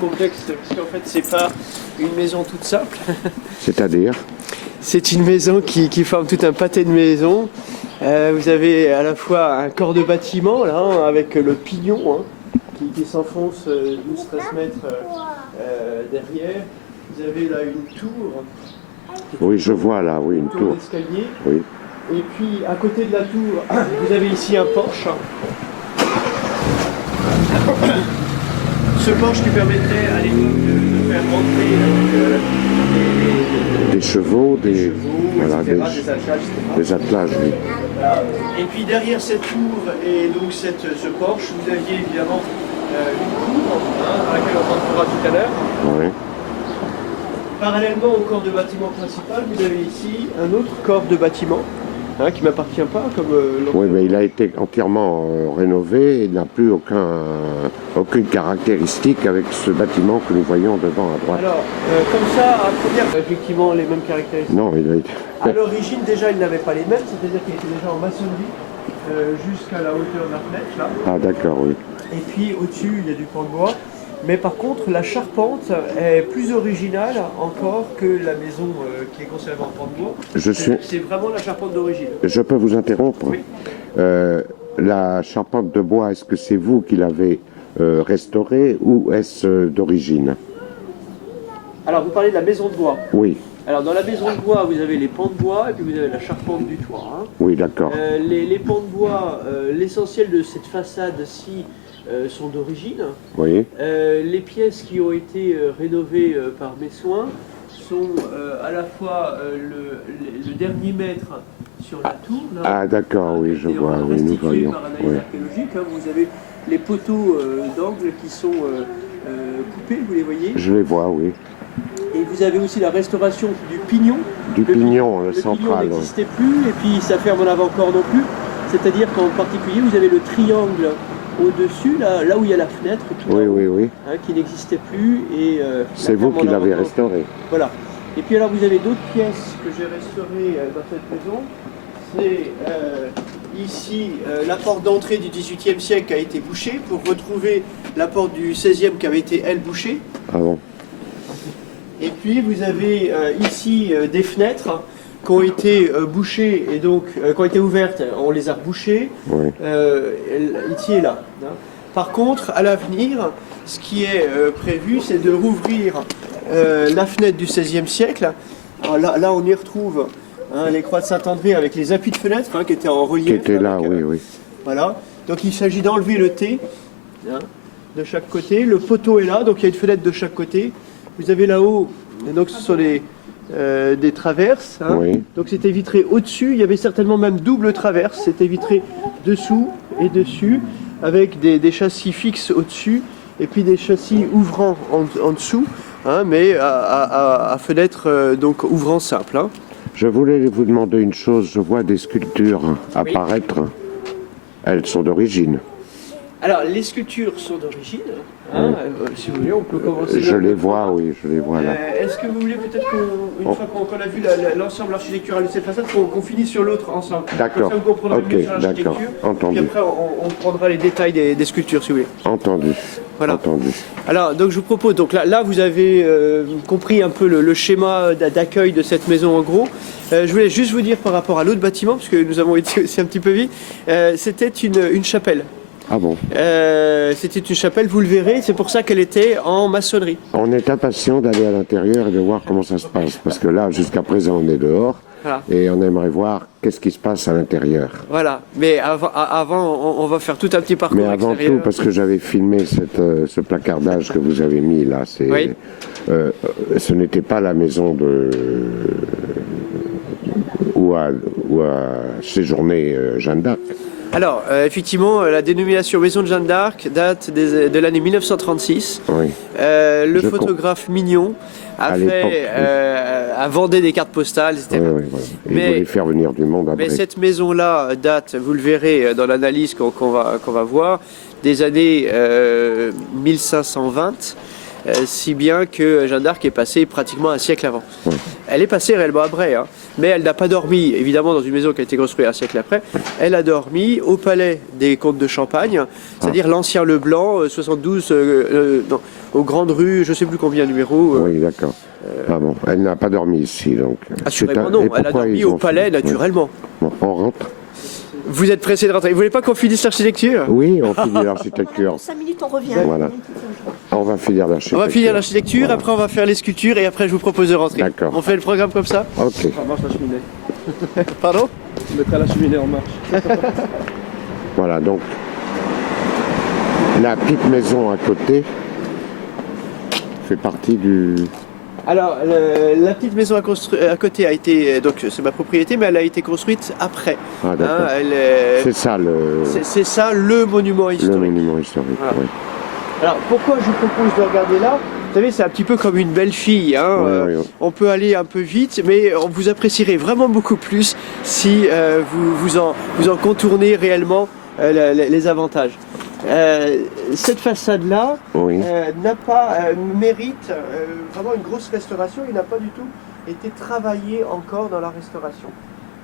complexe, parce qu'en fait, c'est pas une maison toute simple. C'est-à-dire? C'est une maison qui forme tout un pâté de maisons. Vous avez à la fois un corps de bâtiment, là, hein, avec le pignon, hein, qui s'enfonce 12-13 mètres derrière. Vous avez là une tour. Oui, je vois là, oui, une tour. D'escalier. Oui. Et puis, à côté de la tour, vous avez ici un porche. Ce porche qui permettrait à l'époque de faire rentrer des chevaux, des voilà, etc., des attelages, etc. des attelages, oui. Voilà. Et puis derrière cette tour et donc ce porche, vous aviez évidemment une cour, hein, dans laquelle on rentrera tout à l'heure. Oui. Parallèlement au corps de bâtiment principal, vous avez ici un autre corps de bâtiment, hein, qui ne m'appartient pas, comme Oui, mais il a été entièrement rénové et n'a plus aucune caractéristique avec ce bâtiment que nous voyons devant à droite. Alors, comme ça, à première, effectivement, les mêmes caractéristiques. Non, il a été... À l'origine, déjà, il n'avait pas les mêmes, c'est-à-dire qu'il était déjà en maçonnerie jusqu'à la hauteur de la fenêtre, là. Ah d'accord, oui. Et puis au-dessus, il y a du pan de bois. Mais par contre, la charpente est plus originale encore que la maison qui est conservée en pan de bois. C'est vraiment la charpente d'origine. Je peux vous interrompre? Oui. La charpente de bois, est-ce que c'est vous qui l'avez restaurée ou est-ce d'origine? Alors, vous parlez de la maison de bois. Oui. Alors, dans la maison de bois, vous avez les pans de bois et puis vous avez la charpente du toit. Hein. Oui, d'accord. Les pans de bois, l'essentiel de cette façade-ci sont d'origine. Oui. Les pièces qui ont été rénovées par mes soins sont à la fois le dernier mètre sur la tour. Là, ah d'accord, oui, je vois, oui, nous voyons. Par analyse archéologique, hein, vous avez les poteaux d'angle qui sont coupés, vous les voyez. Je les vois, oui. Et vous avez aussi la restauration du pignon. Du pignon, le central. Le pignon n'existait plus, et puis ça ferme en avant encore non plus. C'est-à-dire qu'en particulier, vous avez le triangle au-dessus, là où il y a la fenêtre, tout oui. Hein, qui n'existait plus. C'est vous qui l'avez restauré. Voilà. Et puis alors, vous avez d'autres pièces que j'ai restaurées dans cette maison. C'est ici la porte d'entrée du XVIIIe siècle qui a été bouchée pour retrouver la porte du XVIe qui avait été, elle, bouchée. Ah bon. Et puis vous avez ici des fenêtres qui ont été bouchées et donc qui ont été ouvertes, on les a rebouchées, oui. Ici et là. Hein. Par contre, à l'avenir, ce qui est prévu, c'est de rouvrir la fenêtre du XVIe siècle. Alors là, on y retrouve hein, les croix de Saint-André avec les appuis de fenêtre hein, qui étaient en relief. Qui étaient là, oui. Voilà. Donc il s'agit d'enlever le T hein, de chaque côté. Le poteau est là, donc il y a une fenêtre de chaque côté. Vous avez là-haut, donc ce sont des traverses. Hein. Oui. Donc c'était vitré au-dessus. Il y avait certainement même double traverse. C'était vitré dessous et dessus, avec des châssis fixes au-dessus et puis des châssis ouvrants en dessous, hein, mais à fenêtre donc ouvrant simple. Hein. Je voulais vous demander une chose. Je vois des sculptures apparaître. Elles sont d'origine. Alors, les sculptures sont d'origine. Hein, si vous voulez, on peut commencer. Je les vois, oui, je les vois là. Est-ce que vous voulez peut-être qu'une fois qu'on a vu l'ensemble architectural de cette façade, qu'on finisse sur l'autre ensemble? D'accord. Comme ça, vous comprendrez mieux sur l'architecture. Entendu. Puis après, on prendra les détails des sculptures, si vous voulez. Entendu. Voilà. Entendu. Alors, donc je vous propose, donc là vous avez compris un peu le schéma d'accueil de cette maison en gros. Je voulais juste vous dire par rapport à l'autre bâtiment, parce que nous avons été aussi un petit peu vite, c'était une chapelle. Ah bon. C'était une chapelle, vous le verrez, c'est pour ça qu'elle était en maçonnerie. On est impatient d'aller à l'intérieur et de voir comment ça se passe, parce que là, jusqu'à présent, on est dehors. Voilà. Et on aimerait voir qu'est-ce qui se passe à l'intérieur. Voilà, mais avant on va faire tout un petit parcours. Mais avant tout, parce que j'avais filmé ce placardage que vous avez mis là, oui. Ce n'était pas la maison où a séjourné Jeanne d'Arc. Alors, effectivement, la dénomination Maison de Jeanne d'Arc date de l'année 1936. Oui. Le photographe Mignon a vendé des cartes postales, etc. Oui, voilà. Il voulait faire venir du monde après. Mais cette maison-là date, vous le verrez dans l'analyse qu'on va voir, des années 1520. si bien que Jeanne d'Arc est passée pratiquement un siècle avant. Oui. Elle est passée réellement après, hein, mais elle n'a pas dormi, évidemment, dans une maison qui a été construite un siècle après. Elle a dormi au palais des comtes de Champagne, c'est-à-dire l'ancien Leblanc, 72, non, aux Grandes Rues, je ne sais plus combien de numéros. Oui, d'accord. Ah bon, elle n'a pas dormi ici, donc. Assurément non, elle a dormi au palais, naturellement. Bon, on rentre. Vous êtes pressé de rentrer. Vous voulez pas qu'on finisse l'architecture? Oui, on finit l'architecture. 5 minutes, on revient. Voilà. On va finir On l'architecture. va finir l'architecture, Voilà. après on va faire les sculptures et après je vous propose de rentrer. D'accord. On fait le programme comme ça? Ok. Ça marche la cheminée. Pardon? On mettra la cheminée en marche. Voilà, donc la petite maison à côté fait partie du... Alors, la petite maison à côté a été, donc c'est ma propriété, mais elle a été construite après. Ah, d'accord. C'est ça c'est ça le monument le historique. monument historique. Voilà. Oui. Alors, pourquoi je vous propose de regarder là? Vous savez, c'est un petit peu comme une belle fille. Hein. Oui, oui. On peut aller un peu vite, mais vous apprécierez vraiment beaucoup plus si vous en contournez réellement les avantages. Cette façade-là Oui. n'a pas mérite vraiment une grosse restauration. Il n'a pas du tout été travaillé encore dans la restauration.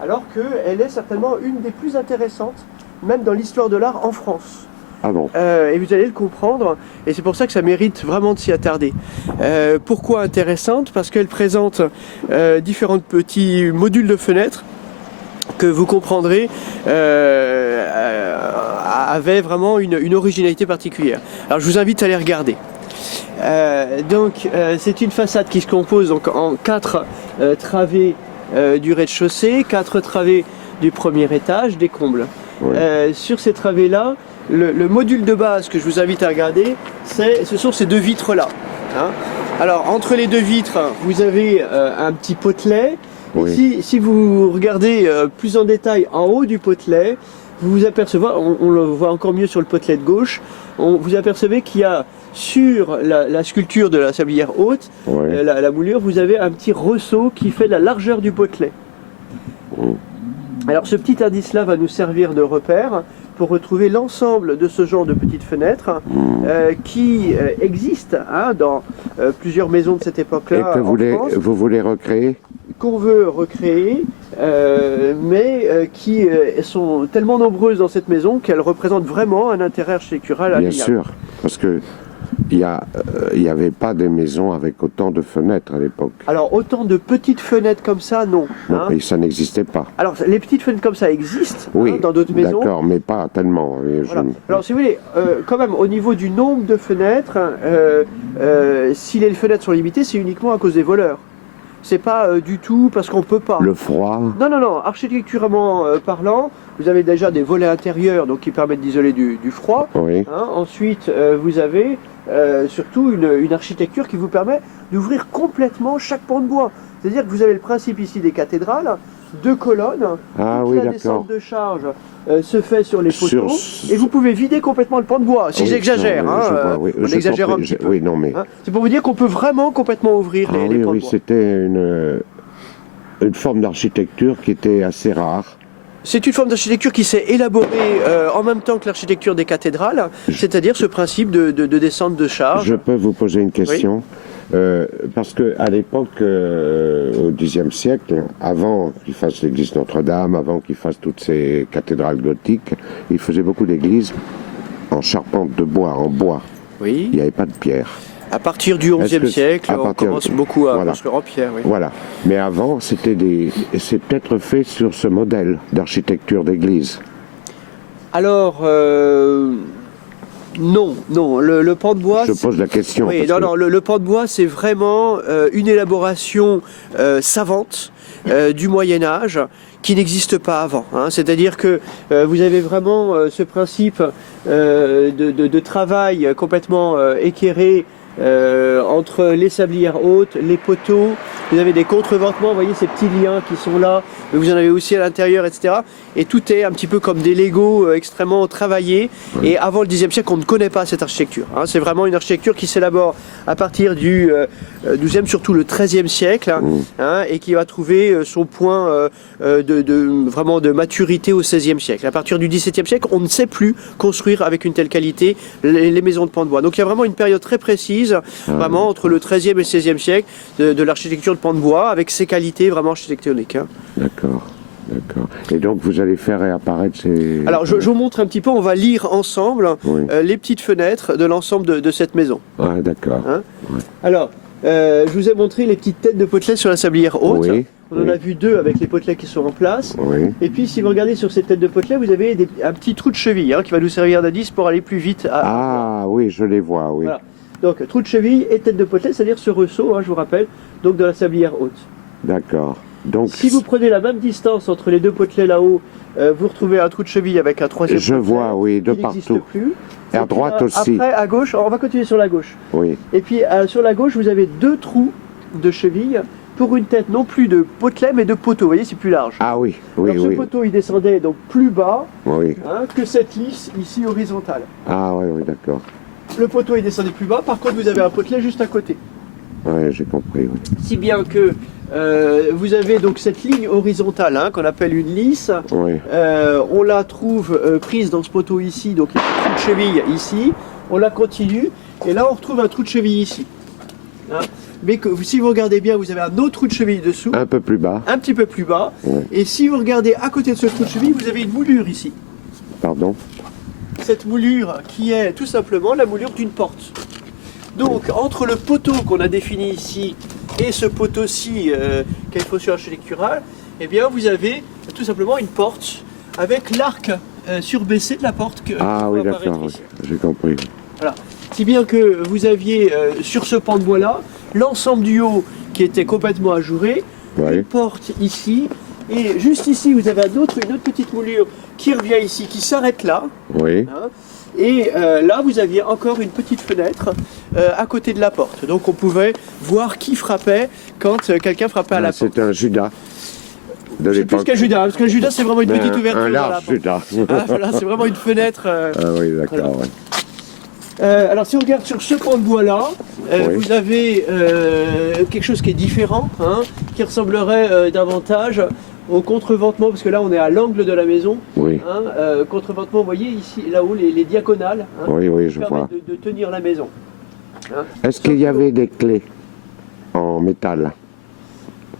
Alors qu'elle est certainement une des plus intéressantes, même dans l'histoire de l'art en France. Ah bon. Et vous allez le comprendre, et c'est pour ça que ça mérite vraiment de s'y attarder. Pourquoi intéressante? Parce qu'elle présente différents petits modules de fenêtres que vous comprendrez avait vraiment une originalité particulière. Alors je vous invite à les regarder. C'est une façade qui se compose donc, en 4 travées du rez-de-chaussée, 4 travées du premier étage, des combles. Oui. Sur ces travées-là, le module de base que je vous invite à regarder, ce sont ces 2 vitres-là. Hein. Alors entre les 2 vitres, vous avez un petit potelet. Oui. Si vous regardez plus en détail en haut du potelet, vous vous apercevez, on le voit encore mieux sur le potelet de gauche, vous apercevez qu'il y a sur la sculpture de la sablière haute, Oui. la moulure, vous avez un petit ressaut qui fait la largeur du potelet. Oui. Alors ce petit indice-là va nous servir de repère pour retrouver l'ensemble de ce genre de petites fenêtres qui existent dans plusieurs maisons de cette Et époque-là que en France. vous voulez recréer? Qu'on veut recréer, mais qui sont tellement nombreuses dans cette maison qu'elles représentent vraiment un intérêt architectural Bien indéniable. sûr, parce que il y avait pas des maisons avec autant de fenêtres à l'époque. Alors autant de petites fenêtres comme ça, non. Non, hein. et ça n'existait pas. Alors les petites fenêtres comme ça existent Oui, dans d'autres maisons. d'accord, mais pas tellement. Voilà. Alors si vous voulez, quand même au niveau du nombre de fenêtres, si les fenêtres sont limitées, c'est uniquement à cause des voleurs. C'est pas du tout parce qu'on peut pas. Le froid, Non, architecturalement parlant, vous avez déjà des volets intérieurs donc qui permettent d'isoler du froid. oui. Hein. Ensuite, vous avez surtout une architecture qui vous permet d'ouvrir complètement chaque pan de bois. C'est-à-dire que vous avez le principe ici des cathédrales, 2 colonnes, Ah toute oui, la d'accord. descente de charge se fait sur les poteaux, Sur- et vous pouvez vider complètement le pan de bois. Si Oui, j'exagère, non, hein, je vois, oui. on J'ai exagère un compris, petit peu. Oui, non, mais... Hein. C'est pour vous dire qu'on peut vraiment complètement ouvrir Ah les oui, pans oui, de bois. c'était une forme d'architecture qui était assez rare. C'est une forme d'architecture qui s'est élaborée en même temps que l'architecture des cathédrales, c'est-à-dire ce principe de descente de charge. Je peux vous poser une question? Parce que à l'époque, au Xe siècle, avant qu'il fasse l'église Notre-Dame, avant qu'il fasse toutes ces cathédrales gothiques, il faisait beaucoup d'églises en charpente de bois, en bois. Oui. Il n'y avait pas de pierre. À partir du Est-ce XIe que- siècle, à on partir- commence beaucoup à Voilà. construire en pierre. Oui. Voilà. Mais avant, c'est peut-être fait sur ce modèle d'architecture d'église. Alors, non, le pan de bois... Je pose la question. Oui, parce que- le pan de bois, c'est vraiment une élaboration savante du Moyen-Âge qui n'existe pas avant. Hein. C'est-à-dire que vous avez vraiment ce principe de travail complètement équerré entre les sablières hautes, les poteaux. Vous avez des contreventements, vous voyez ces petits liens qui sont là, mais vous en avez aussi à l'intérieur, etc. Et tout est un petit peu comme des Legos extrêmement travaillés. Et avant le Xe siècle, on ne connaît pas cette architecture. Hein. C'est vraiment une architecture qui s'élabore à partir du XIIe, surtout le XIIIe siècle, hein, et qui va trouver son point vraiment de maturité au XVIe siècle. À partir du XVIIe siècle, on ne sait plus construire avec une telle qualité les maisons de pan de bois. Donc il y a vraiment une période très précise reprise, vraiment entre le XIIIe et le XVIe siècle, de l'architecture de pan de bois, avec ses qualités vraiment architectoniques. Hein. D'accord. D'accord. Et donc vous allez faire réapparaître ces... Alors je vous montre un petit peu, on va lire ensemble Oui. les petites fenêtres de l'ensemble de cette maison. Ah, d'accord. Hein. Ouais. Alors, je vous ai montré les petites têtes de potelets sur la sablière haute. Oui, On en a vu deux avec les potelets qui sont en place. Oui. Et puis si vous regardez sur ces têtes de potelets, vous avez un petit trou de cheville qui va nous servir d'indice pour aller plus vite. Ah oui, je les vois, oui. Voilà. Donc trou de cheville et tête de potelet, c'est-à-dire ce ressaut, je vous rappelle, donc de la sablière haute. D'accord. Donc, Si vous prenez la même distance entre les deux potelets là-haut, vous retrouvez un trou de cheville avec un troisième je potelet vois, oui, de qui n'existe partout. plus. Et à puis, droite aussi. Après, à gauche, on va continuer sur la gauche. Oui. Et puis sur la gauche, vous avez deux trous de cheville pour une tête non plus de potelet mais de poteau. Vous voyez, c'est plus large. Ah oui, oui, Alors, ce oui. poteau, il descendait donc plus bas Oui. que cette lisse ici horizontale. Ah oui, oui, d'accord. Le poteau, il descendait plus bas. Par contre, vous avez un potelet juste à côté. Oui, j'ai compris, oui. Si bien que vous avez donc cette ligne horizontale qu'on appelle une lisse. Oui. On la trouve prise dans ce poteau ici, donc il y a un trou de cheville ici. On la continue et là on retrouve un trou de cheville ici. Hein. Mais si vous regardez bien, vous avez un autre trou de cheville dessous, Un peu plus bas, un petit peu plus bas. Ouais. Et si vous regardez à côté de ce trou de cheville, vous avez une moulure ici. pardon. Cette moulure qui est tout simplement la moulure d'une porte. Donc entre le poteau qu'on a défini ici et ce poteau-ci qui a une fonction architecturale, eh bien vous avez tout simplement une porte avec l'arc surbaissé de la porte que Ah qui oui, va apparaître d'accord, ici. oui. J'ai compris. Voilà. Si bien que vous aviez sur ce pan de bois là l'ensemble du haut qui était complètement ajouré, Oui. une porte ici, et juste ici vous avez une autre petite moulure qui revient ici, qui s'arrête là. Oui. Hein. Et là, vous aviez encore une petite fenêtre à côté de la porte. Donc on pouvait voir qui frappait quand quelqu'un frappait à la porte. C'était un Judas de C'est plus l'époque. qu'un Judas, parce qu'un Judas c'est vraiment une Mais petite ouverture un dans la large porte. Judas. Voilà, c'est vraiment une fenêtre. Ah oui, d'accord, Voilà. ouais. Alors si on regarde sur ce pan de bois là, Oui. vous avez quelque chose qui est différent, qui ressemblerait davantage au contreventement, parce que là on est à l'angle de la maison. Oui, Contreventement, vous voyez ici, là-haut, les diagonales oui, oui, qui je vois. permettent de tenir la maison. Est-ce qu'il y avait des clés en métal?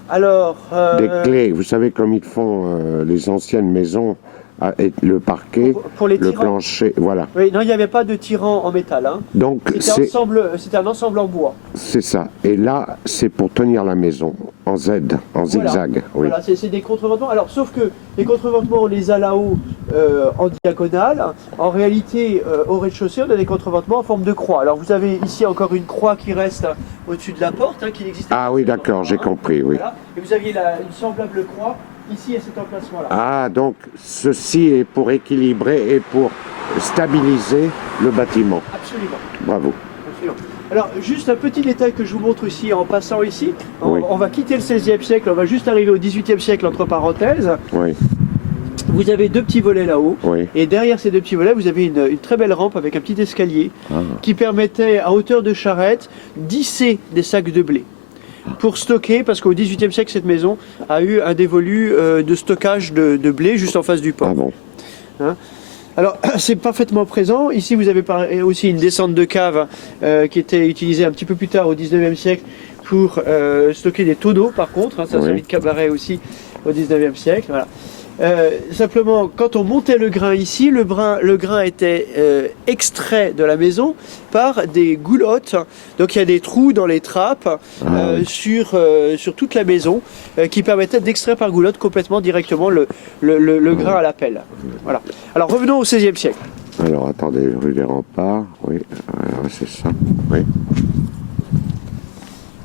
Alors, Des clés, vous savez comme ils font les anciennes maisons, et le parquet, pour les le tirants. plancher, voilà. Oui, non, il n'y avait pas de tirant en métal. Donc C'était un ensemble en bois. c'est ça. Et là, c'est pour tenir la maison en Z, en zigzag. Oui. Voilà, c'est des contreventements. Alors, sauf que les contreventements, on les a là-haut en diagonale. En réalité, au rez-de-chaussée, on a des contreventements en forme de croix. Alors, vous avez ici encore une croix qui reste au-dessus de la porte, qui n'existe pas. Ah oui, d'accord, j'ai compris, oui. Voilà. Et vous aviez une semblable croix ici à cet emplacement-là. Ah, donc ceci est pour équilibrer et pour stabiliser le bâtiment. Absolument. Bravo. Absolument. Alors, juste un petit détail que je vous montre ici en passant ici. Oui. On va quitter le XVIe siècle, on va juste arriver au XVIIIe siècle, entre parenthèses. Oui, Vous avez deux petits volets là-haut. oui. Et derrière ces deux petits volets, vous avez une très belle rampe avec un petit escalier Ah, qui permettait, à hauteur de charrette, d'hisser des sacs de blé. Pour stocker, parce qu'au XVIIIe siècle, cette maison a eu un dévolu de stockage de blé juste en face du port. ah bon. Alors, c'est parfaitement présent. Ici, vous avez aussi une descente de cave qui était utilisée un petit peu plus tard au 19e siècle pour stocker des tonneaux, par contre. Ça a Oui. servi de cabaret aussi au 19e siècle. Voilà. Simplement, quand on montait le grain ici, le grain était extrait de la maison par des goulottes. Donc il y a des trous dans les trappes Oui. sur toute la maison qui permettaient d'extraire par goulotte complètement directement le grain à la pelle. Voilà. Alors revenons au XVIe siècle. Alors attendez, rue des Remparts, oui, c'est ça, oui.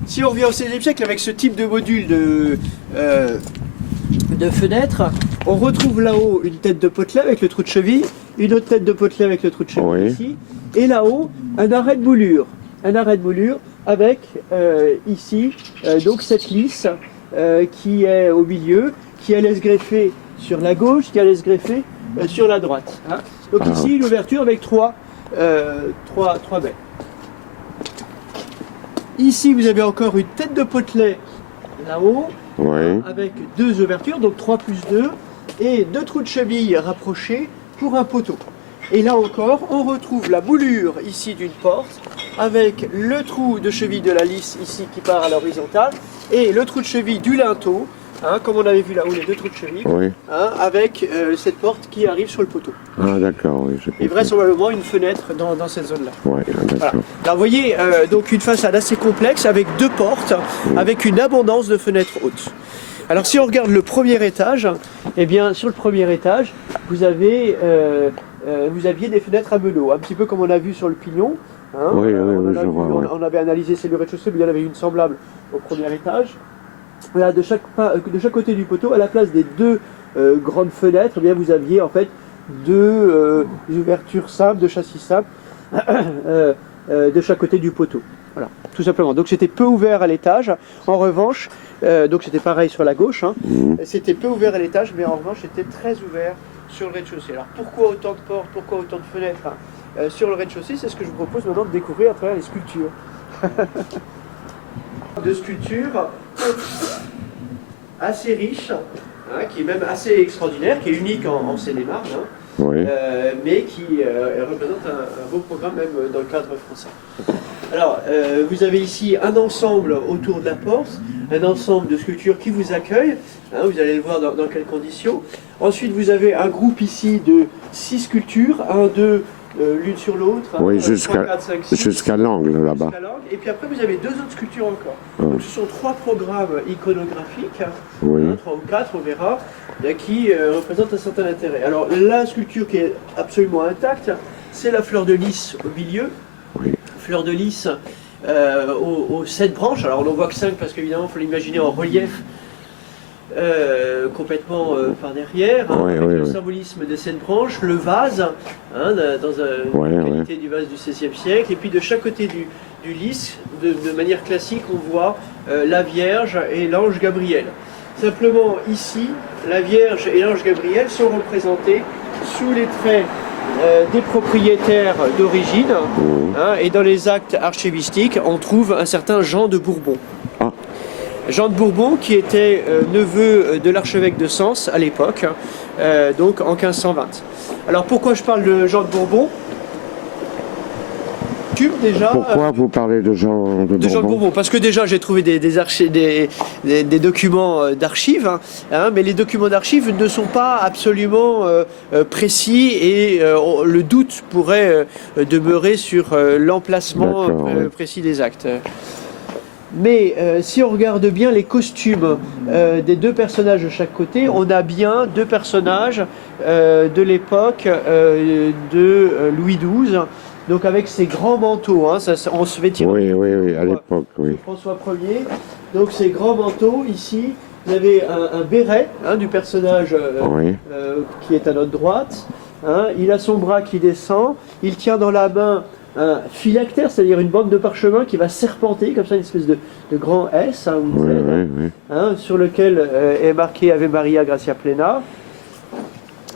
Si on revient au XVIe siècle avec ce type de module de fenêtre, on retrouve là-haut une tête de potelet avec le trou de cheville, une autre tête de potelet avec le trou de cheville Oui. ici, et là-haut un arrêt de moulure. Un arrêt de moulure avec ici donc cette lisse qui est au milieu, qui allait se greffer sur la gauche, qui allait se greffer sur la droite. Donc Ah. ici une ouverture avec trois baies. Ici vous avez encore une tête de potelet là-haut, Oui, avec deux ouvertures, donc 3 plus 2, et deux trous de cheville rapprochés pour un poteau. Et là encore, on retrouve la moulure ici d'une porte, avec le trou de cheville de la lisse ici qui part à l'horizontale et le trou de cheville du linteau, hein, comme on avait vu là-haut, les deux trous de cheville, Oui. hein, avec cette porte qui arrive sur le poteau. Ah, d'accord, oui. j'ai Et compris. vraisemblablement une fenêtre dans cette zone-là. Ouais, d'accord. Voilà. Alors vous voyez, donc une façade assez complexe avec deux portes, avec une abondance de fenêtres hautes. Alors si on regarde le premier étage, eh bien sur le premier étage, vous aviez des fenêtres à meneaux, un petit peu comme on a vu sur le pignon. Hein. Oui, oui, On oui, a je vu, vois, ouais. on avait analysé celle du rez-de-chaussée, mais il y en avait une semblable au premier étage. Voilà, de chaque côté du poteau, à la place des deux grandes fenêtres, eh bien, vous aviez en fait deux ouvertures simples, de châssis simples, de chaque côté du poteau. Voilà, tout simplement. Donc c'était peu ouvert à l'étage. En revanche, donc c'était pareil sur la gauche, hein. C'était peu ouvert à l'étage, mais en revanche c'était très ouvert sur le rez-de-chaussée. Alors pourquoi autant de portes, pourquoi autant de fenêtres, hein, sur le rez-de-chaussée? C'est ce que je vous propose maintenant de découvrir à travers les sculptures. De sculptures assez riche, hein, qui est même assez extraordinaire, qui est unique en Seine-et-Marne, hein, Oui. mais qui représente un beau programme même dans le cadre français. Alors, vous avez ici un ensemble autour de la porte, un ensemble de sculptures qui vous accueillent, hein, vous allez le voir dans quelles conditions. Ensuite, vous avez un groupe ici de 6 sculptures, 1, 2, l'une sur l'autre, Oui, 3, 4, 5, 6. jusqu'à l'angle là-bas. Jusqu'à l'angle. Et puis après, vous avez 2 autres sculptures encore. Ah. Donc, ce sont 3 programmes iconographiques, Oui. 3 ou 4, on verra, qui représentent un certain intérêt. Alors, la sculpture qui est absolument intacte, c'est la fleur de lys au milieu. Oui. Fleur de lys aux 7 branches. Alors, on n'en voit que 5 parce qu'évidemment, il faut l'imaginer en relief. Complètement par derrière, hein, Ouais, avec ouais, le ouais. symbolisme de cette branche, le vase, hein, dans une qualité du vase du XVIe siècle, et puis de chaque côté du lys, de manière classique, on voit la Vierge et l'ange Gabriel. Simplement ici, la Vierge et l'ange Gabriel sont représentés sous les traits des propriétaires d'origine, hein, et dans les actes archivistiques, on trouve un certain Jean de Bourbon. Ah. Jean de Bourbon, qui était neveu de l'archevêque de Sens à l'époque, donc en 1520. Alors pourquoi je parle de Jean de Bourbon? Déjà, Pourquoi vous parlez de Jean de de Jean de Bourbon? Bourbon, parce que déjà j'ai trouvé des documents d'archives, hein, mais les documents d'archives ne sont pas absolument précis et le doute pourrait demeurer sur l'emplacement D'accord, oui. précis des actes. Mais si on regarde bien les costumes des deux personnages de chaque côté, on a bien deux personnages de l'époque de Louis XII, donc avec ces grands manteaux, hein, on se vêtit Oui, oui, oui, à l'époque, oui. François Ier, donc ces grands manteaux ici, vous avez un béret, hein, du personnage Oui. qui est à notre droite, hein, il a son bras qui descend, il tient dans la main un phylactère, c'est-à-dire une bande de parchemin qui va serpenter, comme ça une espèce de grand S, hein, ou Oui, Z, oui, oui. hein, sur lequel est marqué Ave Maria Gratia Plena.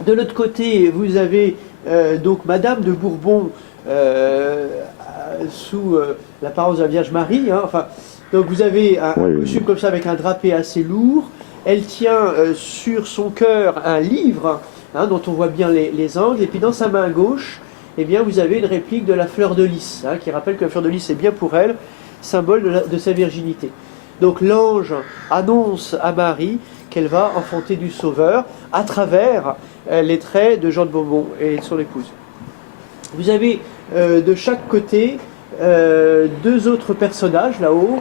De l'autre côté, vous avez donc Madame de Bourbon sous l'apparence de la Vierge Marie, hein, enfin, donc vous avez un costume comme ça avec un drapé assez lourd. Elle tient sur son cœur un livre, hein, dont on voit bien les angles, et puis dans sa main gauche, eh bien, vous avez une réplique de la fleur de lys, hein, qui rappelle que la fleur de lys est bien pour elle, symbole de sa virginité. Donc l'ange annonce à Marie qu'elle va enfanter du Sauveur à travers les traits de Jean de Bourbon et de son épouse. Vous avez de chaque côté deux autres personnages là-haut.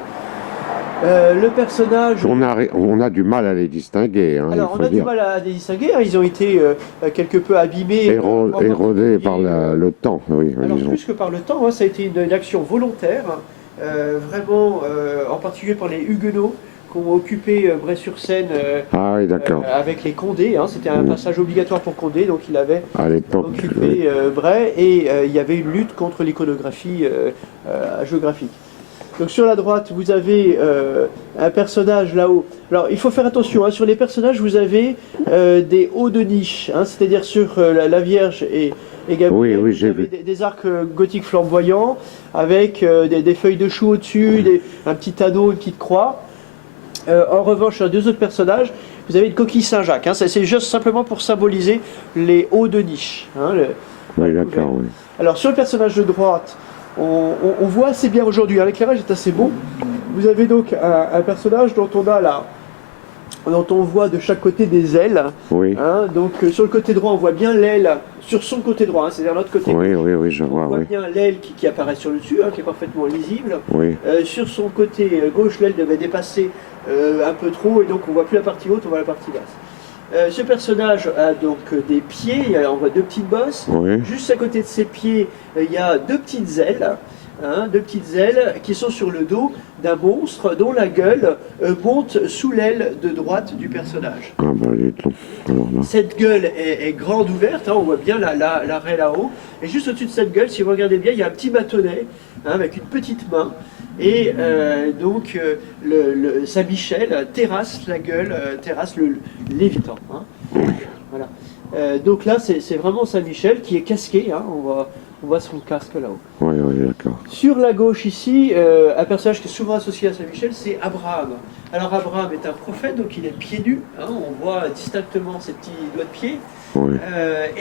Le personnage... On a du mal à les distinguer. Hein, alors, on a du mal à les distinguer, hein, ils ont été quelque peu abîmés. Érodés par le temps, oui. Alors, disons. plus que par le temps, hein, ça a été une action volontaire, vraiment, en particulier par les Huguenots, qui ont occupé Bray-sur-Seine Ah oui, d'accord. avec les Condés. Hein, c'était un passage obligatoire pour Condé, donc il avait À l'époque, occupé Bray, et il y avait une lutte contre l'iconographie géographique. Donc sur la droite, vous avez un personnage là-haut. Alors il faut faire attention, hein, sur les personnages, vous avez des hauts de niche, hein, c'est-à-dire sur la Vierge et Gabriel, Oui, vous j'ai avez vu. des arcs gothiques flamboyants, avec des feuilles de chou au-dessus, un petit anneau, une petite croix. En revanche, sur deux autres personnages, vous avez une coquille Saint-Jacques. Hein, c'est juste simplement pour symboliser les hauts de niche. Hein, Oui, d'accord, oui. alors sur le personnage de droite, on voit assez bien aujourd'hui, hein, l'éclairage est assez bon. Vous avez donc un personnage dont on voit de chaque côté des ailes. Oui. Hein, donc sur le côté droit, on voit bien l'aile, sur son côté droit, hein, c'est-à-dire l'autre côté. Oui, oui, oui, je vois, On voit oui. bien l'aile qui apparaît sur le dessus, hein, qui est parfaitement lisible. Oui, Sur son côté gauche, l'aile devait dépasser un peu trop, et donc on voit plus la partie haute, on voit la partie basse. Ce personnage a donc des pieds, on voit 2 petites bosses. oui, Juste à côté de ses pieds, il y a 2 petites ailes. Hein, 2 petites ailes qui sont sur le dos d'un monstre dont la gueule monte sous l'aile de droite du personnage. ah bah il est long. Alors là, Cette gueule est grande ouverte, hein, on voit bien l'arrêt là-haut. Et juste au-dessus de cette gueule, si vous regardez bien, il y a un petit bâtonnet hein, avec une petite main. Et donc Saint-Michel terrasse la gueule, terrasse le lévitant. Hein. Voilà. Donc là, c'est vraiment Saint-Michel qui est casqué, hein, on voit son casque là-haut. oui, oui, d'accord. Sur la gauche ici, un personnage qui est souvent associé à Saint-Michel, c'est Abraham. Alors Abraham est un prophète, donc il est pieds nus, hein, on voit distinctement ses petits doigts de pied. Oui,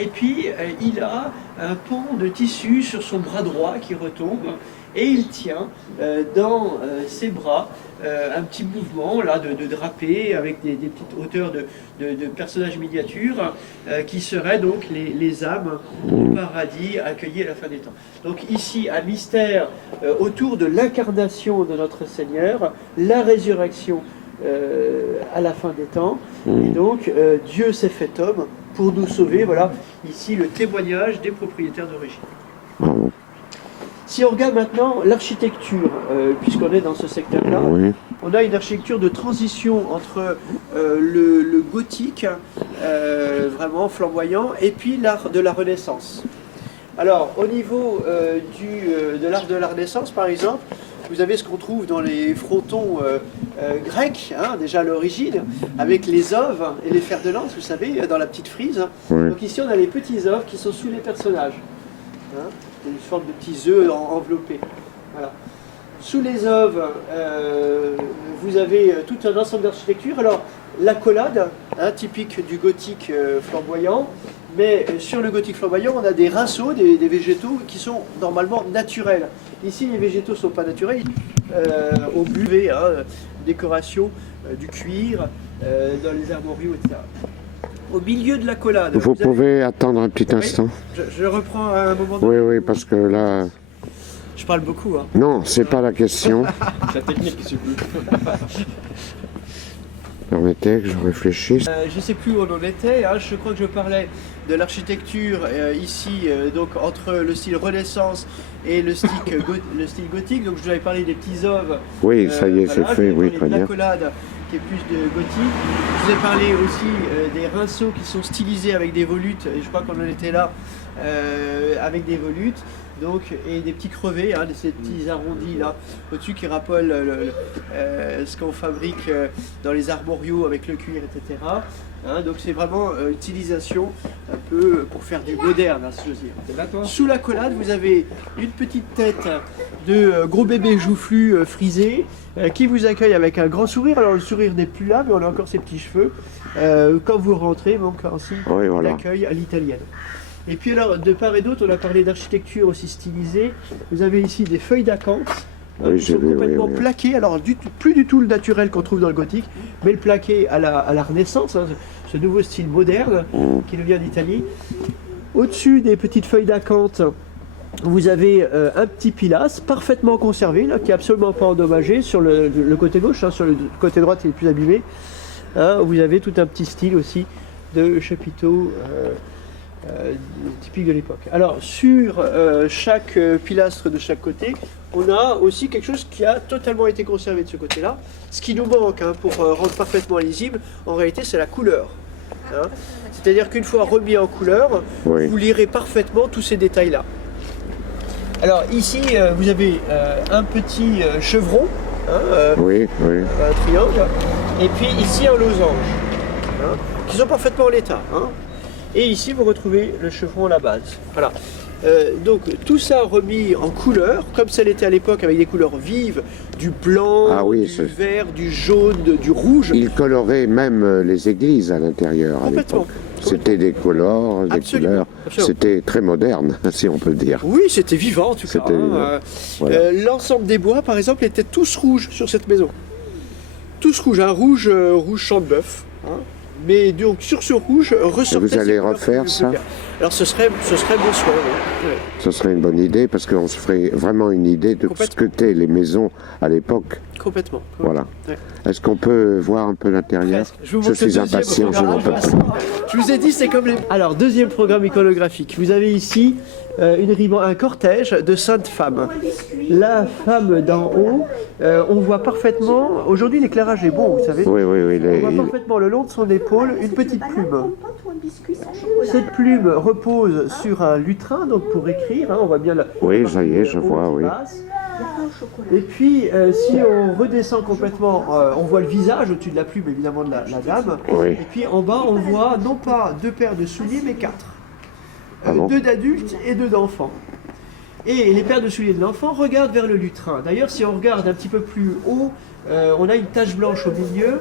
Et puis il a un pan de tissu sur son bras droit qui retombe, et il tient dans ses bras un petit mouvement là, de drapé avec des petites hauteurs de personnages miniatures qui seraient donc les âmes au paradis accueillies à la fin des temps. Donc ici, un mystère autour de l'incarnation de notre Seigneur, la résurrection à la fin des temps. Et donc Dieu s'est fait homme pour nous sauver. Voilà ici le témoignage des propriétaires d'origine. bravo. Si on regarde maintenant l'architecture, puisqu'on est dans ce secteur-là, Oui, on a une architecture de transition entre le gothique, vraiment flamboyant, et puis l'art de la Renaissance. Alors, au niveau de l'art de la Renaissance, par exemple, vous avez ce qu'on trouve dans les frontons grecs, hein, déjà à l'origine, avec les oves et les fers de lance, vous savez, dans la petite frise. oui, Donc ici, on a les petits oves qui sont sous les personnages. Hein, une sorte de petits œufs enveloppés. Voilà. Sous les oves, vous avez tout un ensemble d'architecture. Alors, l'accolade, hein, typique du gothique flamboyant, mais sur le gothique flamboyant, on a des rinceaux, des végétaux qui sont normalement naturels. Ici, les végétaux ne sont pas naturels. Au buvet, hein, décoration, du cuir, dans les armoriaux, etc. Au milieu de l'accolade, vous avez- pouvez attendre un petit Oui. instant? je reprends à un moment donné. Oui, oui, parce que là... Je parle beaucoup. Hein. Non, c'est pas la question. C'est la technique qui suit plus. Permettez que je réfléchisse. Je ne sais plus où on en était. Hein. Je crois que je parlais de l'architecture ici, donc entre le style Renaissance et le style gothique. Donc je vous avais parlé des petits oves. Oui, ça y est, c'est voilà, fait, je vous oui, ai parlé très de bien. l'accolade qui est plus de gothique. Je vous ai parlé aussi des rinceaux qui sont stylisés avec des volutes. Et je crois qu'on en était là avec des volutes. Donc, et des petits crevets, hein, ces petits arrondis là au-dessus qui rappellent ce qu'on fabrique dans les armoriaux avec le cuir, etc. Hein, donc c'est vraiment utilisation un peu pour faire du moderne, hein, si j'ose dire. C'est là toi? Sous la collade, vous avez une petite tête de gros bébé joufflu frisé qui vous accueille avec un grand sourire. Alors le sourire n'est plus là, mais on a encore ses petits cheveux. Quand vous rentrez, donc ainsi Oui, voilà. l'accueil à l'italienne. Et puis alors, de part et d'autre, on a parlé d'architecture aussi stylisée. Vous avez ici des feuilles d'acanthe Oui, qui j'ai sont vu, complètement oui, oui. plaquées. Alors, plus du tout le naturel qu'on trouve dans le gothique, mais le plaqué à la Renaissance, hein, ce nouveau style moderne qui nous vient d'Italie. Au-dessus des petites feuilles d'acanthe, vous avez un petit pilastre parfaitement conservé, là, qui n'est absolument pas endommagé sur le côté gauche, hein, sur le côté droit il est plus abîmé. Hein, vous avez tout un petit style aussi de chapiteau typique de l'époque. Alors sur chaque pilastre de chaque côté, on a aussi quelque chose qui a totalement été conservé de ce côté-là. Ce qui nous manque hein, pour rendre parfaitement lisible, en réalité c'est la couleur. Hein. C'est-à-dire qu'une fois remis en couleur, Oui. vous lirez parfaitement tous ces détails-là. Alors ici, vous avez un petit chevron, hein, Oui, oui. un triangle, et puis ici un losange, hein, qui sont parfaitement en l'état. Hein. Et ici, vous retrouvez le chevron à la base. Voilà. Donc tout ça remis en couleur, comme ça l'était à l'époque, avec des couleurs vives, du blanc, Ah oui, du vert, du jaune, du rouge. Ils coloraient même les églises à l'intérieur à Complètement. l'époque. C'était des couleurs, des Absolument, couleurs. absolument. C'était très moderne, si on peut dire. Oui, c'était vivant en tout cas. C'était vivant. Voilà. L'ensemble des bois, par exemple, étaient tous rouges sur cette maison. Tous rouges, un rouge champ de bœuf. Hein. Mais donc sur ce rouge ressortait. Et vous allez ces couleurs refaire plus ça? claires. Alors ce serait mon souhait. Oui. Ouais. Ce serait une bonne idée parce qu'on se ferait vraiment une idée de ce que étaient les maisons à l'époque. Complètement. Voilà. Ouais. Est-ce qu'on peut voir un peu l'intérieur? Presque. Je vous montre suis le deuxième impatient, je n'en peux programme. plus. Je vous ai dit, c'est comme les. Alors, deuxième programme iconographique. Vous avez ici un cortège de saintes femmes. La femme d'en haut, on voit parfaitement. Aujourd'hui, l'éclairage est bon, vous savez. Oui, oui, oui. On voit parfaitement le long de son épaule une petite plume. Cette plume repose sur un lutrin, donc pour écrire. Hein, on voit bien la. Oui, ça y est, je vois, oui. Et puis, si on redescend complètement, on voit le visage au-dessus de la plume, évidemment, de la dame. Oui. Et puis en bas, on voit non pas 2 paires de souliers, mais 4. Ah bon? 2 d'adultes et 2 d'enfants. Et les paires de souliers de l'enfant regardent vers le lutrin. D'ailleurs, si on regarde un petit peu plus haut, on a une tache blanche au milieu,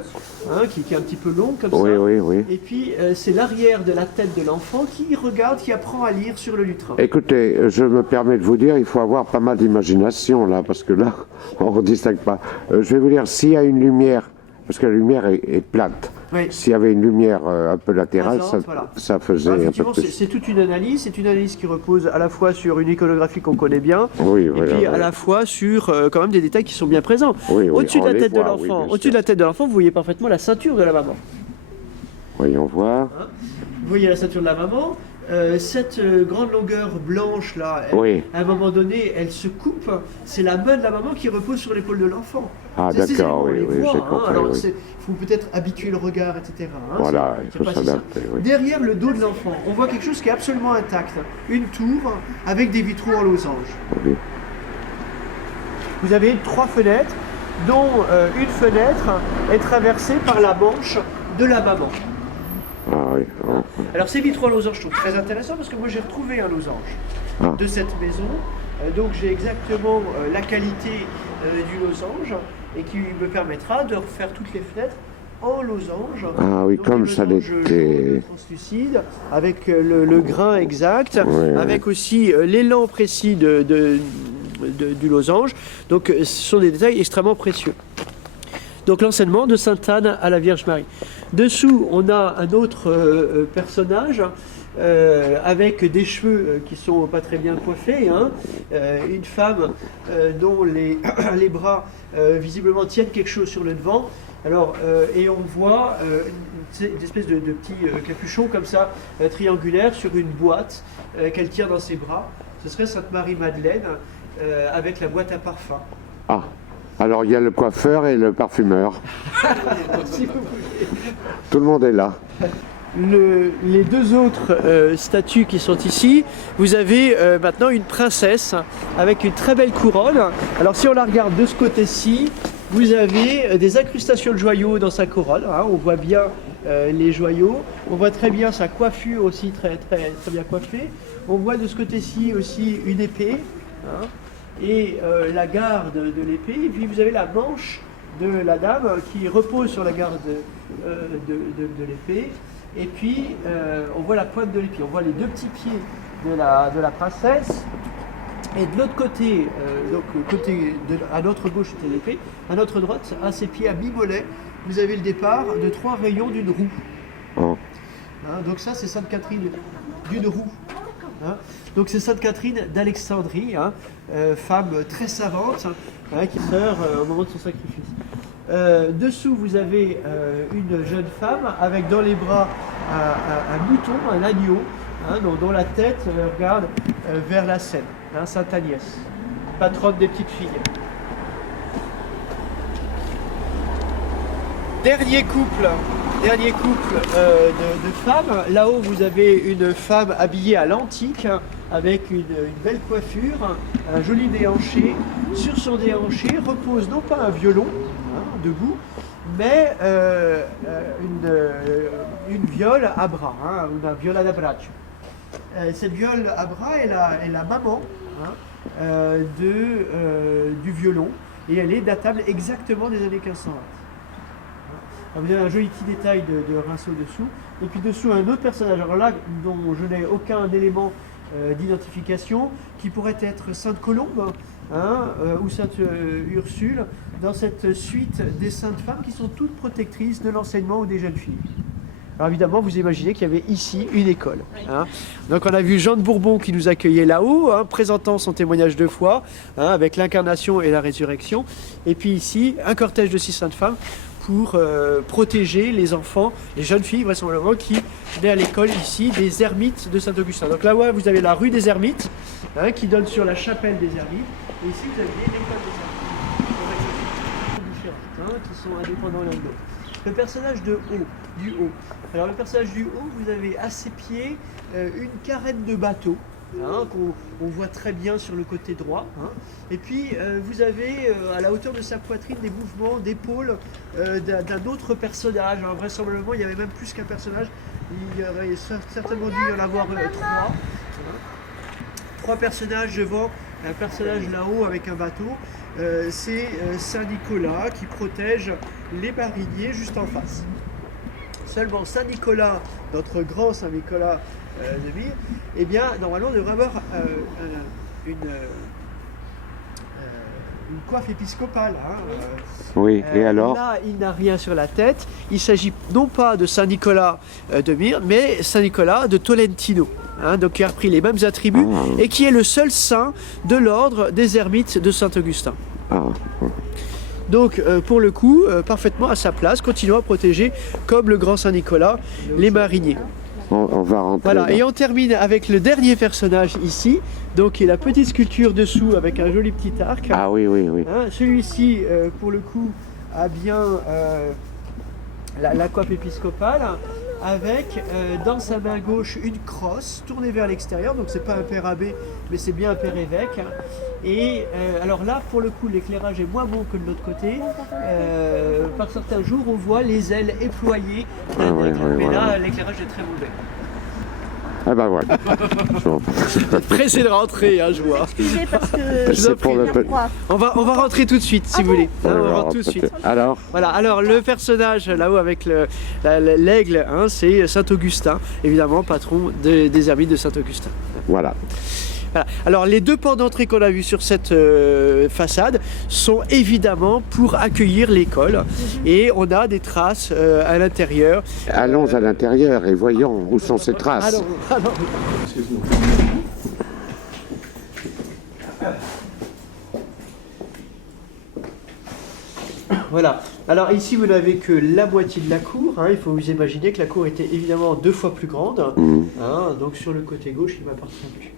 hein, qui est un petit peu longue comme Oui, ça. oui, oui. Et puis, c'est l'arrière de la tête de l'enfant qui regarde, qui apprend à lire sur le lutrin. Écoutez, je me permets de vous dire, il faut avoir pas mal d'imagination là, parce que là, on ne distingue pas. Je vais vous dire, s'il y a une lumière, parce que la lumière est plate, Oui. s'il y avait une lumière un peu latérale, Présente, voilà. ça faisait un peu Effectivement, plus. c'est toute une analyse. C'est une analyse qui repose à la fois sur une iconographie qu'on connaît bien, Oui, et voilà, puis à voilà. la fois sur quand même des détails qui sont bien présents. Oui, oui, Au-dessus de on la les tête de voit, oui, l'enfant, bien au-dessus sûr. de la tête de l'enfant, vous voyez parfaitement la ceinture de la maman. Voyons voir. Vous voyez la ceinture de la maman. Cette grande longueur blanche là, Oui. à un moment donné, elle se coupe. C'est la main de la maman qui repose sur l'épaule de l'enfant. Ah, C'est ces d'accord, éléments, on oui, les oui, voit, j'ai hein. compris, Alors, oui. il faut peut-être habituer le regard, etc. hein. Voilà, C'est- il c'est faut pas si simple. s'adapter, oui. Derrière le dos de l'enfant, on voit quelque chose qui est absolument intact. Une tour avec des vitraux en losange. Oui. Vous avez 3 fenêtres, dont une fenêtre est traversée par la manche de la maman. Ah oui. Oh. Alors ces vitraux en losange sont très intéressants parce que moi j'ai retrouvé un losange Ah. de cette maison. Donc j'ai exactement la qualité du losange et qui me permettra de refaire toutes les fenêtres en losange. Ah oui, Donc, comme des ça losanges l'était. jaunes translucides, avec le grain exact, Ouais, avec aussi l'élan précis du losange. Donc ce sont des détails extrêmement précieux. Donc l'enseignement de Sainte Anne à la Vierge Marie. Dessous, on a un autre personnage avec des cheveux qui sont pas très bien coiffés, hein. Une femme dont les, les bras visiblement tiennent quelque chose sur le devant. Alors, et on voit une espèce de petit capuchon comme ça, triangulaire, sur une boîte qu'elle tient dans ses bras. Ce serait Sainte Marie-Madeleine avec la boîte à parfum. Ah. Alors il y a le coiffeur et le parfumeur. Si vous voulez. Tout le monde est là. Les 2 autres statues qui sont ici, vous avez maintenant une princesse avec une très belle couronne. Alors si on la regarde de ce côté-ci, vous avez des incrustations de joyaux dans sa couronne, hein. On voit bien les joyaux, on voit très bien sa coiffure aussi très bien coiffée. On voit de ce côté-ci aussi une épée, hein, et la garde de l'épée, et puis vous avez la manche de la dame qui repose sur la garde de l'épée. Et puis, on voit la pointe de l'épée, on voit les 2 petits pieds de la princesse. Et de l'autre côté, à notre gauche c'était l'épée, à notre droite, à ses pieds à mi-mollet, vous avez le départ de 3 rayons d'une roue. Oh. Hein, donc ça c'est Sainte Catherine d'une roue. Hein. Donc c'est Sainte Catherine d'Alexandrie, hein, femme très savante, hein, qui meurt au moment de son sacrifice. Dessous, vous avez une jeune femme avec dans les bras un mouton, un agneau, hein, dont la tête regarde vers la Seine, hein, Sainte Agnès, patronne des petites filles. Dernier couple de femmes. Là-haut, vous avez une femme habillée à l'antique, avec une belle coiffure, un joli déhanché. Sur son déhanché repose non pas un violon, hein, debout, mais une viole à bras, hein, una viola da braccio. cette viole à bras est la maman hein, du violon et elle est datable exactement des années 1520. Alors, vous avez un joli petit détail de rinceau dessous et puis dessous un autre personnage, alors là dont je n'ai aucun élément d'identification, qui pourrait être Sainte Colombe hein, ou Sainte Ursule dans cette suite des saintes femmes qui sont toutes protectrices de l'enseignement ou des jeunes filles. Alors évidemment, vous imaginez qu'il y avait ici une école. Hein. Donc on a vu Jean de Bourbon qui nous accueillait là-haut, hein, présentant son témoignage de foi, hein, avec l'incarnation et la résurrection. Et puis ici, un cortège de 6 saintes femmes pour protéger les enfants, les jeunes filles vraisemblablement, qui venaient à l'école ici des Ermites de Saint-Augustin. Donc là, ouais, vous avez la rue des Ermites, hein, qui donne sur la chapelle des Ermites. Et ici, vous avez l'école des Ermites, différentes, hein, qui sont indépendants l'un de l'autre. Le personnage du haut. Alors le personnage du haut, vous avez à ses pieds une carène de bateau, hein, qu'on voit très bien sur le côté droit. Hein. Et puis vous avez à la hauteur de sa poitrine des mouvements d'épaules d'un autre personnage. Alors, vraisemblablement, il y avait même plus qu'un personnage. Il y aurait certainement dû y en avoir 3. Hein. 3 personnages devant, un personnage là-haut avec un bateau. C'est Saint-Nicolas qui protège les mariniers juste en face. Seulement Saint-Nicolas, notre grand Saint-Nicolas de Myre, eh bien, normalement, on devrait avoir une coiffe épiscopale. Hein. Oui, et alors? Là, il n'a rien sur la tête. Il s'agit non pas de Saint-Nicolas de Myre, mais Saint-Nicolas de Tolentino. Hein, donc qui a repris les mêmes attributs et qui est le seul saint de l'ordre des Ermites de Saint-Augustin. Donc pour le coup, parfaitement à sa place, continuant à protéger, comme le grand Saint-Nicolas, les mariniers. On va rentrer. Voilà, là. et on termine avec le dernier personnage ici, donc qui est la petite sculpture dessous avec un joli petit arc. Ah oui, oui, oui. Hein, celui-ci, pour le coup, a bien la coiffe épiscopale, avec dans sa main gauche une crosse tournée vers l'extérieur, donc c'est pas un père abbé, mais c'est bien un père évêque. Et alors là, pour le coup, l'éclairage est moins bon que de l'autre côté. Par certains jours, on voit les ailes éployées d'un aigle, mais là, l'éclairage est très mauvais. Ah ben voilà. Pressé de rentrer, hein, je vois. Excusez parce que C'est pour le peu. On va rentrer tout de suite, si vous voulez. Hein, on va rentrer tout de suite. Alors? Voilà, alors le personnage là-haut avec l'aigle, hein, c'est Saint-Augustin, évidemment, patron des Ermites de Saint-Augustin. Voilà. Voilà. Alors les 2 portes d'entrée qu'on a vues sur cette façade sont évidemment pour accueillir l'école et on a des traces à l'intérieur. Allons à l'intérieur et voyons où sont ces traces. Alors. Excuse-moi. Voilà. Alors ici vous n'avez que la moitié de la cour. Hein. Il faut vous imaginer que la cour était évidemment 2 fois plus grande. Hein. Donc sur le côté gauche, il ne m'appartient plus.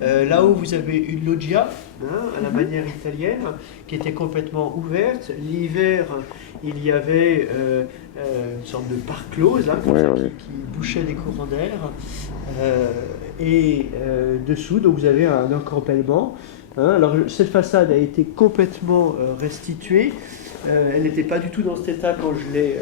Là-haut, vous avez une loggia, hein, à la manière italienne, qui était complètement ouverte. L'hiver, il y avait une sorte de parc close là, qui bouchait des courants d'air. Et dessous, donc vous avez un encorbellement. Hein. Alors cette façade a été complètement restituée. Elle n'était pas du tout dans cet état quand je l'ai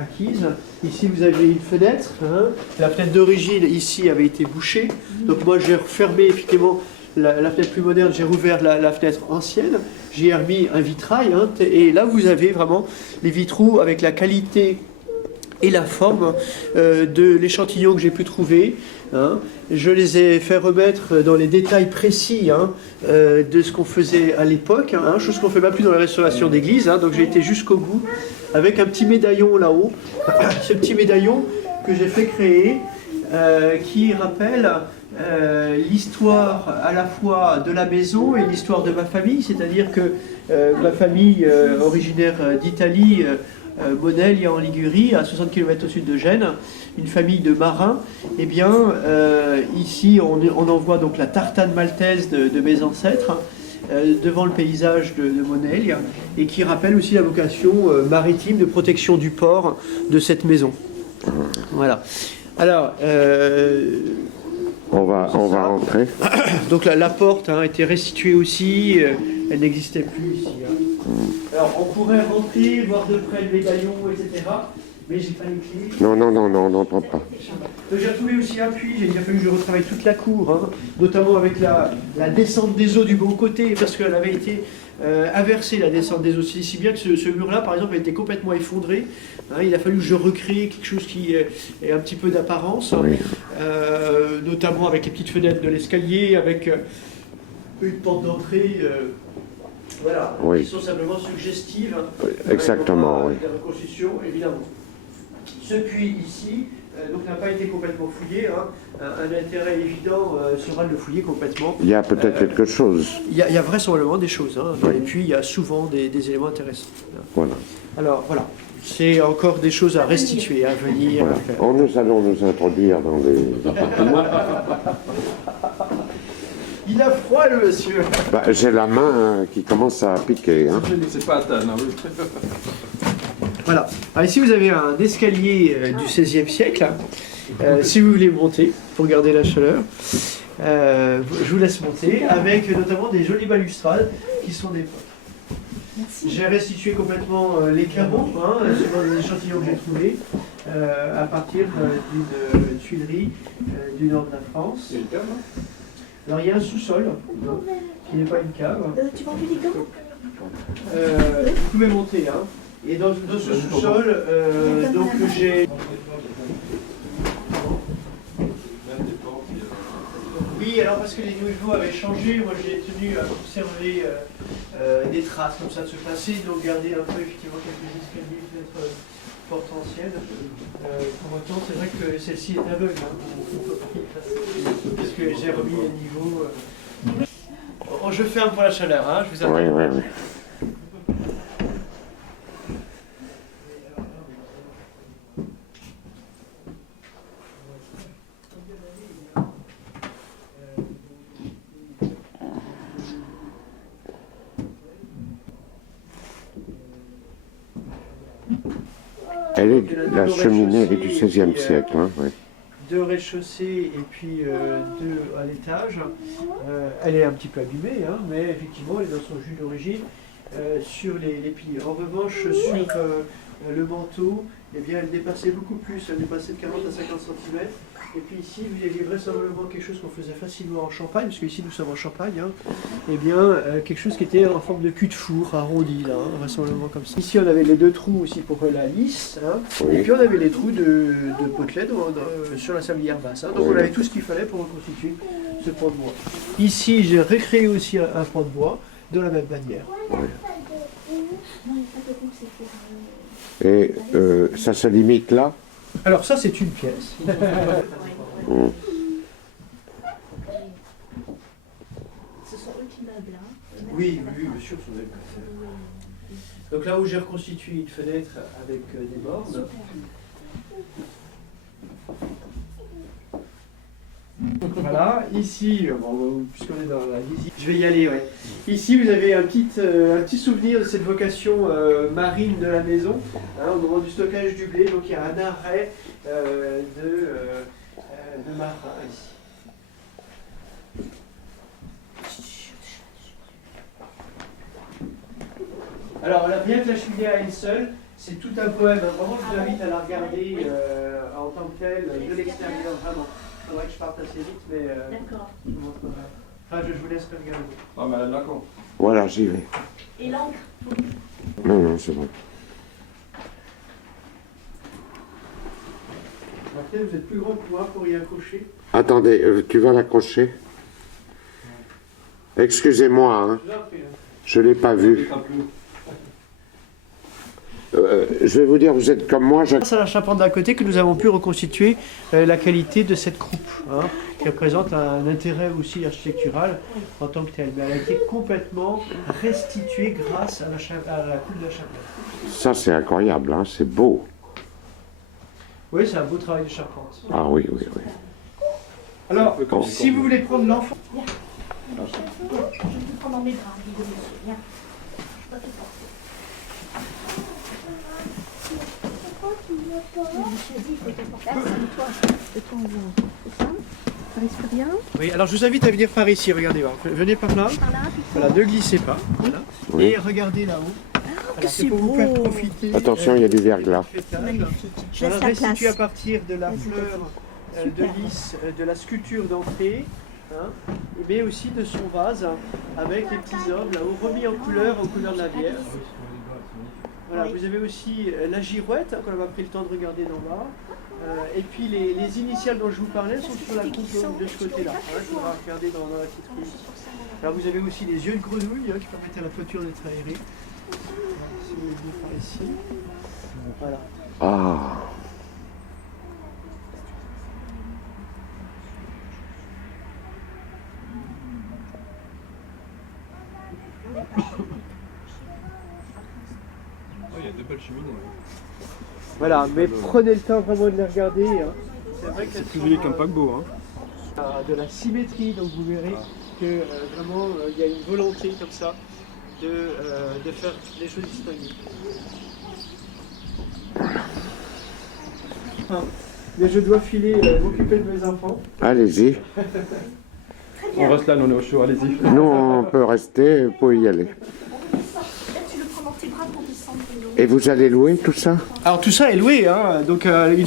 acquise. Ici vous avez une fenêtre, hein. La fenêtre d'origine ici avait été bouchée, donc moi j'ai refermé effectivement la fenêtre plus moderne, j'ai rouvert la fenêtre ancienne, j'ai remis un vitrail, hein, et là vous avez vraiment les vitraux avec la qualité et la forme de l'échantillon que j'ai pu trouver. Hein. Je les ai fait remettre dans les détails précis, hein, de ce qu'on faisait à l'époque, hein, chose qu'on ne fait même plus dans la restauration d'église, hein, donc j'ai été jusqu'au bout avec un petit médaillon là-haut, ce petit médaillon que j'ai fait créer, qui rappelle l'histoire à la fois de la maison et l'histoire de ma famille, c'est-à-dire que ma famille originaire d'Italie, Monelli en Ligurie, à 60 km au sud de Gênes, une famille de marins, et bien ici on en voit donc la tartane maltaise de mes ancêtres, devant le paysage de Monelli, et qui rappelle aussi la vocation maritime de protection du port de cette maison. Voilà. Alors, on va rentrer. Donc la porte a été restituée aussi, elle n'existait plus ici. Hein. Alors on pourrait rentrer, voir de près le médaillon, etc. mais j'ai pas les clés. Non, non, non, non, on n'entend pas. Donc j'ai retrouvé aussi un puits, il a fallu que je retravaille toute la cour, hein, notamment avec la descente des eaux du bon côté, parce qu'elle avait été inversée, la descente des eaux, si bien que ce mur-là, par exemple, a été complètement effondré. Hein, il a fallu que je recrée quelque chose qui ait un petit peu d'apparence, Oui. notamment avec les petites fenêtres de l'escalier, avec une porte d'entrée. Voilà, Oui. qui sont simplement suggestives. Exactement, oui. La reconstruction, évidemment. Ce puits ici, donc n'a pas été complètement fouillé. Hein. Un intérêt évident sera de le fouiller complètement. Il y a peut-être quelque chose. Il y a vraisemblablement des choses. Hein. Dans Oui. les puits, il y a souvent des éléments intéressants. Voilà. Alors voilà, c'est encore des choses à restituer, à venir. Voilà. À faire. Oh, nous allons nous introduire dans les appartements. Il a froid, le monsieur. Bah, j'ai la main qui commence à piquer. Hein. C'est pas à table, hein, oui. Voilà. Alors ici, vous avez un escalier du XVIe siècle. Hein. Si vous voulez monter, pour garder la chaleur, je vous laisse monter, avec notamment des jolies balustrades qui sont d'époque. J'ai restitué complètement les carreaux, hein, selon les échantillons que j'ai trouvés, à partir d'une tuilerie du nord de la France. Alors il y a un sous-sol, hein, qui n'est pas une cave. Tu vends du ligaments? Vous pouvez monter, hein. Et dans ce sous-sol, donc j'ai... Oui, alors parce que les niveaux avaient changé, moi j'ai tenu à conserver des traces comme ça de ce passé, donc garder un peu effectivement quelques escaliers, peut-être portes anciennes. Pour autant, c'est vrai que celle-ci est aveugle, hein. On peut pas y passer, parce que j'ai remis les niveaux. Oh, je ferme pour la chaleur, hein, je vous attends. Oui, oui, oui. Elle est, la cheminée est du XVIe siècle. Hein, oui. 2 rez-de-chaussée et puis 2 à l'étage. Elle est un petit peu abîmée, hein, mais effectivement, elle est dans son jus d'origine sur les piliers. En revanche, sur le manteau, eh bien, elle dépassait beaucoup plus. Elle dépassait de 40 à 50 cm. Et puis ici, vous aviez vraisemblablement quelque chose qu'on faisait facilement en Champagne, parce qu'ici nous sommes en Champagne, hein, eh bien, quelque chose qui était en forme de cul de four, arrondi, là, hein, vraisemblablement comme ça. Ici, on avait les 2 trous aussi pour la lisse, hein, Oui. et puis on avait les trous de potelet sur la sablière basse. Hein, donc Oui. on avait tout ce qu'il fallait pour reconstituer ce pan de bois. Ici, j'ai recréé aussi un pan de bois de la même manière. Et ça se limite là? Alors ça, c'est une pièce. Ce sont eux qui meublent, hein. Oui, bien sûr. Donc là où j'ai reconstitué une fenêtre avec des bornes. Voilà, ici, bon, puisqu'on est dans la visite, je vais y aller, ouais. Ici, vous avez un petit souvenir de cette vocation marine de la maison, hein, au moment du stockage du blé. Donc il y a un arrêt de marin ici. Alors, bien que la cheminée à elle seule, c'est tout un poème. Vraiment, je vous invite à la regarder en tant que telle, de l'extérieur, vraiment. Il faudrait que je parte assez vite, mais D'accord. je vous montrerai. Enfin, je vous laisserai regarder. Ah, mais d'accord. Voilà, j'y vais. Et l'encre? Non, non, c'est bon. Après, vous êtes plus grand que moi pour y accrocher. Attendez, tu vas l'accrocher? Excusez-moi, hein, Je vous en prie, hein. je ne l'ai pas vu. Je vais vous dire, vous êtes comme moi, C'est à la charpente d'à côté que nous avons pu reconstituer la qualité de cette croupe, hein, qui représente un intérêt aussi architectural en tant que tel. Mais elle a été complètement restituée grâce à la coupe de la chapelle. Ça c'est incroyable, hein, c'est beau. Oui, c'est un beau travail de charpente. Ah oui, oui, oui. Alors, si vous voulez prendre l'enfant... Je vais te prendre dans mes bras, dis-le, monsieur. Viens. Je vais te porter. Monsieur a dit, il faut te porter. Assieds-toi. De toi, on voit. C'est ça? Ça risque rien? Oui, alors je vous invite à venir par ici, regardez, voir. Venez par là. Par là, puis Voilà, ne glissez pas. Voilà. Oui. Et regardez là-haut. que c'est pour vous faire beau. profiter. Attention, il y a du verglas. Je laisse la restitué place. à partir de la fleur de lys, de la sculpture d'entrée, hein, mais aussi de son vase avec les petits hommes là-haut remis en couleur de la Vierge. Voilà, vous avez aussi la girouette, hein, qu'on n'a pas pris le temps de regarder d'en bas. Et puis les initiales dont je vous parlais sont sur la coupe de ce côté-là. Hein, qu'on va regarder dans la petite rue. Alors vous avez aussi les yeux de grenouille, hein, qui permettent à la toiture d'être aérée. Voilà, si vous voulez par ici. Voilà. Ah, Il y a deux belles cheminées. Voilà, mais prenez le temps vraiment de les regarder. Hein. C'est vrai qu'elles Plus sont, joli qu'un paquebot. Hein. de la symétrie, donc vous verrez que vraiment il y a une volonté comme ça de faire les choses distinctes. Ah, mais je dois filer m'occuper de mes enfants. allez-y. On reste là, nous on est au chaud, allez-y. Nous, on peut rester, vous pouvez y aller. Là, tu le prends dans tes bras pour descendre de l'eau. Et vous allez louer tout ça? Alors tout ça est loué, hein, donc ils